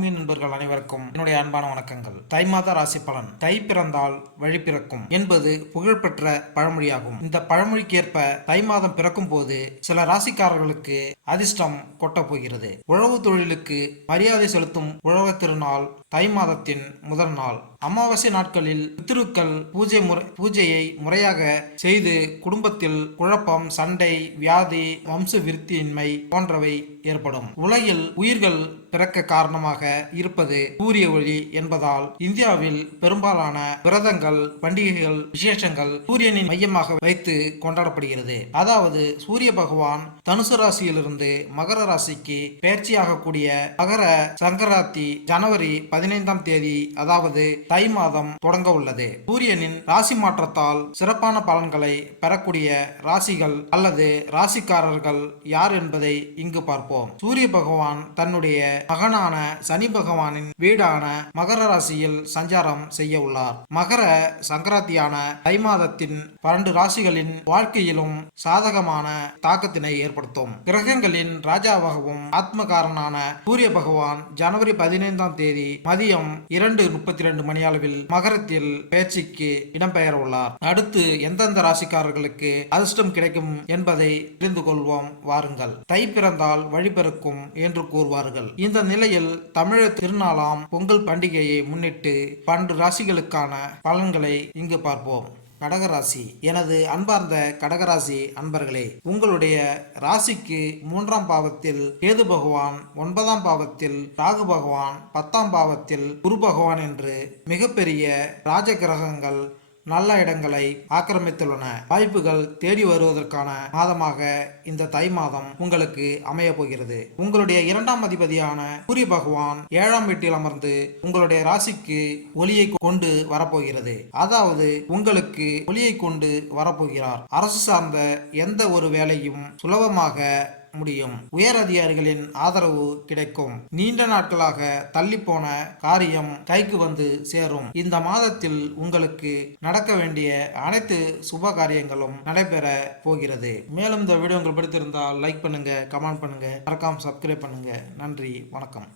ஆன்மீக நண்பர்கள் அனைவருக்கும் என்னுடைய அன்பான வணக்கங்கள். தை மாத ராசி பலன். தை பிறந்தால் வழி பிறக்கும் என்பது புகழ்பெற்ற பழமொழியாகும். இந்த பழமொழிக்கு ஏற்ப தை மாதம் பிறக்கும் போது சில ராசிக்காரர்களுக்கு அதிர்ஷ்டம் கொட்ட போகிறது. உழவு தொழிலுக்கு மரியாதை செலுத்தும் உழவர் திருநாள் தை மாதத்தின் முதல் நாள். அமாவாசை நாட்களில் பித்ருக்கள் பூஜையை முறையாக செய்து குடும்பத்தில் குழப்பம், சண்டை, வியாதி, வம்ச விருத்தியின்மை போன்றவை ஏற்படும். உலகில் உயிர்கள் பிறக்க காரணமாக இருப்பது சூரிய ஒளி என்பதால் இந்தியாவில் பெரும்பாலான விரதங்கள், பண்டிகைகள், விசேஷங்கள் சூரியனின் மையமாக வைத்து கொண்டாடப்படுகிறது. அதாவது சூரிய பகவான் தனுசு ராசியிலிருந்து மகர ராசிக்கு பெயர்ச்சியாகக்கூடிய மகர சங்கராந்தி ஜனவரி 15ஆம் தேதி, அதாவது தை மாதம் தொடங்க உள்ளது. சூரியனின் ராசி மாற்றத்தால் சிறப்பான பலன்களை பெறக்கூடிய ராசிகள் அல்லது ராசிக்காரர்கள் யார் என்பதை இங்கு பார்ப்போம். சூரிய பகவான் தன்னுடைய மகனான சனி பகவானின் வீடான மகர ராசியில் சஞ்சாரம் செய்ய உள்ளார். மகர சங்கராந்தியான தை மாதத்தின் 12 ராசிகளின் வாழ்க்கையிலும் சாதகமான தாக்கத்தினை ஏற்படுத்தும். கிரகங்களின் ராஜாவாகவும் ஆத்மகாரனான சூரிய பகவான் ஜனவரி 15ஆம் தேதி மதியம் 2:32 மணியளவில் மகரத்தில் பெயர்ச்சிக்கு இடம்பெயர உள்ளார். அடுத்து எந்தெந்த ராசிக்காரர்களுக்கு அதிர்ஷ்டம் கிடைக்கும் என்பதை தெரிந்து கொள்வோம் வாருங்கள். தை பிறந்தால் வழிபிறக்கும் என்று கூறுவார்கள். இந்த நிலையில் தமிழர் திருநாளாம் பொங்கல் பண்டிகையை முன்னிட்டு 12 ராசிகளுக்கான பலன்களை இங்கு பார்ப்போம். கடகராசி. எனது அன்பார்ந்த கடகராசி அன்பர்களே, உங்களுடைய ராசிக்கு 3ஆம் பாவத்தில் கேது பகவான், 9ஆம் பாவத்தில் ராகு பகவான், 10ஆம் பாவத்தில் குரு பகவான் என்று மிகப்பெரிய ராஜ கிரகங்கள் நல்ல இடங்களை ஆக்கிரமித்துள்ளன. வாய்ப்புகள் தேடி வருவதற்கான மாதமாக இந்த தை மாதம் உங்களுக்கு அமைய போகிறது. உங்களுடைய 2ஆம் அதிபதியான சூரிய பகவான் 7ஆம் வீட்டில் அமர்ந்து உங்களுடைய ராசிக்கு ஒளியை கொண்டு வரப்போகிறது. அதாவது உங்களுக்கு ஒளியை கொண்டு வரப்போகிறார். அரசு சார்ந்த எந்த ஒரு வேலையும் சுலபமாக முடியும். உயர் அதிகாரிகளின் ஆதரவு கிடைக்கும். நீண்ட நாட்களாக தள்ளிப்போன காரியம் கைக்கு வந்து சேரும். இந்த மாதத்தில் உங்களுக்கு நடக்க வேண்டிய அனைத்து சுப காரியங்களும் நடைபெற போகிறது. மேலும் இந்த வீடியோ உங்களுக்கு பிடித்திருந்தால் லைக் பண்ணுங்க, கமெண்ட் பண்ணுங்க, மறக்காம சப்ஸ்கிரைப் பண்ணுங்க. நன்றி, வணக்கம்.